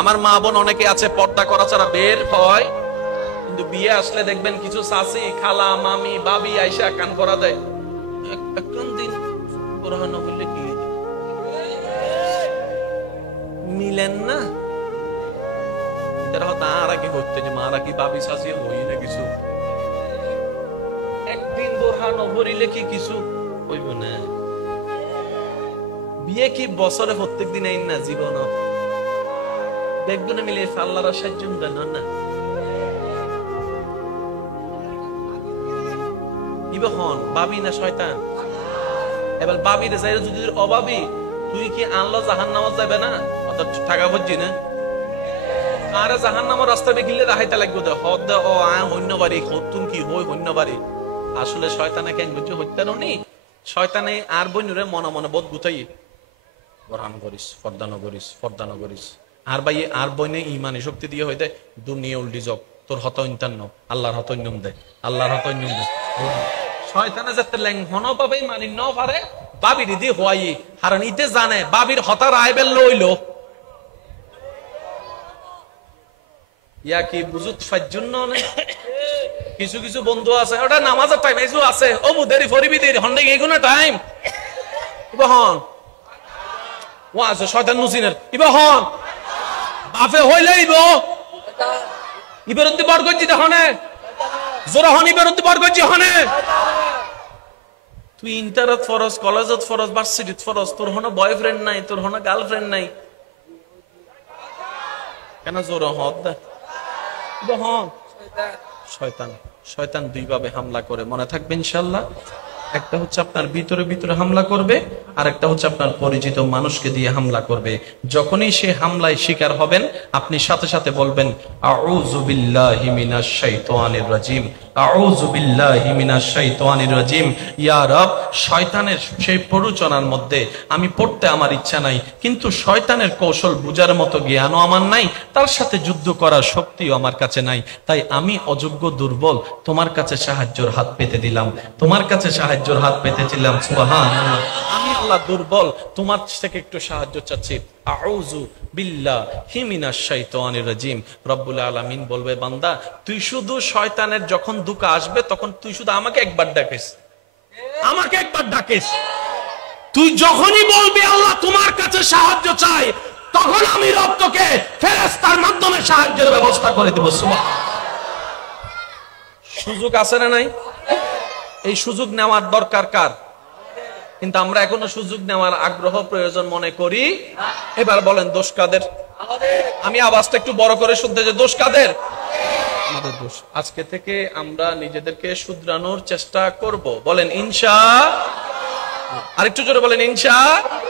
আমার মা বোন অনেকে আছে পর্দা করা ছাড়া বের হয়, কিন্তু বিয়ে আসলে দেখবেন কিছু চাচি, খালা, মামি, বাবি আইসা কান করা দেয়। একখান দিন বোরহান হইলে কি মিলেন না, তারা তার আগে হচ্ছে যে মারা কি বাবি চাচি হই না কিছু, একদিন বোরহান ভরিলে কি কিছু হইব না। বিয়ে কি বছরে প্রত্যেক দিন আইন না, জীবন বেগুনে মিলে আল্লাহর সাহায্য দেন না। ইবহন বাবি না শয়তান? এবার বাবির যাই যদি অভাবী, তুই কি আনলো জাহান্নামে যাবে না? অত টাকা বুঝছি না, আরে জাহান্নামের রাস্তা বেগিলে রাহাইতে লাগবে তো হদ ও হন্য বাড়ি তুমি কি হই হন্য বাড়ি। আসলে শয়তানে কেন বুঝছে হত্যা নি, শয়তানে আর বইনুরে মনে মনে বোধ গুতাই বরহান করিস, ফর্দানো করিস, ফর্দানো করিস। আর ভাই আর বইনে ইমানি শক্তি দিয়ে হইতে দুনিয়া উল্টি জব তোর হত ইন্টান্ন আল্লাহর হত নিয়ম দে, আল্লাহর হত নিয়ম দে। শয়তানে যাতে ল্যাং হন পাবে মানি ন পারে বাবির দি হওয়াই হারান ইতে জানে বাবির হতার আইবেল লইলো ইয়া কি বুঝুত ফাজ্জুন্ন না। কিছু কিছু বন্ধু আছে ওটা নামাজের টাইম এসু আছে ও মুদেরি ফরিবি দেরি হন্ডে এগুলো টাইম ইবহন ওয়া আছে শয়তান নুসিনের ইবহন বাফে হইলে ইবেরন্তি বরগজি দেখনে জোরা হন ইবেরন্তি বরগজি হনে। তুই ইন্টারত ফরজ, কলেজত ফরজ, ভার্সিটিত ফরজ, তোর হন বয়ফ্রেন্ড নাই, তোর হন গার্লফ্রেন্ড নাই, কেন জোরা হদ শয়তান। শয়তান দুই ভাবে হামলা করে, মনে থাকবে ইনশাআল্লাহ। একটা হচ্ছে আপনার ভিতরে ভিতরে হামলা করবে, আর একটা হচ্ছে আপনার পরিচিত মানুষকে দিয়ে হামলা করবে। যখনই সে হামলায় শিকার হবেন আপনি সাথে সাথে বলবেন আউযু বিল্লাহি মিনাশ শাইতানির রাজিম, আউযু বিল্লাহি মিনাশ শাইতানির রাজিম। ইয়া রব, শয়তানের সেই প্ররোচনার মধ্যে আমি পড়তে আমার ইচ্ছা নাই, কিন্তু শয়তানের কৌশল বুঝার মতো জ্ঞানও আমার নাই, তার সাথে যুদ্ধ করার শক্তিও আমার কাছে নাই, তাই আমি অযোগ্য দুর্বল, তোমার কাছে সাহায্যের হাত পেতে দিলাম, তোমার কাছে সাহায্যের হাত পেতেছিলাম। সুবহানাল্লাহ, আমি আল্লাহ দুর্বল, তোমার থেকে একটু সাহায্য চাচ্ছি। আউযু বিল্লাহি মিনাশ শাইতানির রাজিম। রব্বুল আলামিন বলবে বান্দা তুই শুধু শয়তানের যখন দুঃখ আসবে তখন তুই শুধু আমাকে একবার ডাকিস, আমাকে একবার ডাকিস। তুই যখনই বলবি আল্লাহ তোমার কাছে সাহায্য চাই, তখন আমি রব তোকে ফেরেশতার মাধ্যমে সাহায্যের ব্যবস্থা করে দেব। সুবহানাল্লাহ। সুযোগ আছে না নাই? এই সুযোগ নেওয়ার দরকার কার? কিন্তু আমরা এখনো সুযোগ নেওয়ার আগ্রহ প্রয়োজন মনে করি। এবার বলেন দোষ কাদের? আমি আওয়াজটা একটু বড় করে শুনতে যে দোষ কাদের? আমাদের দোষ। আজকে থেকে আমরা নিজেদেরকে শুধরানোর চেষ্টা করব। বলেন ইনশাআল্লাহ। আরেকটু জোরে বলেন ইনশাআল্লাহ।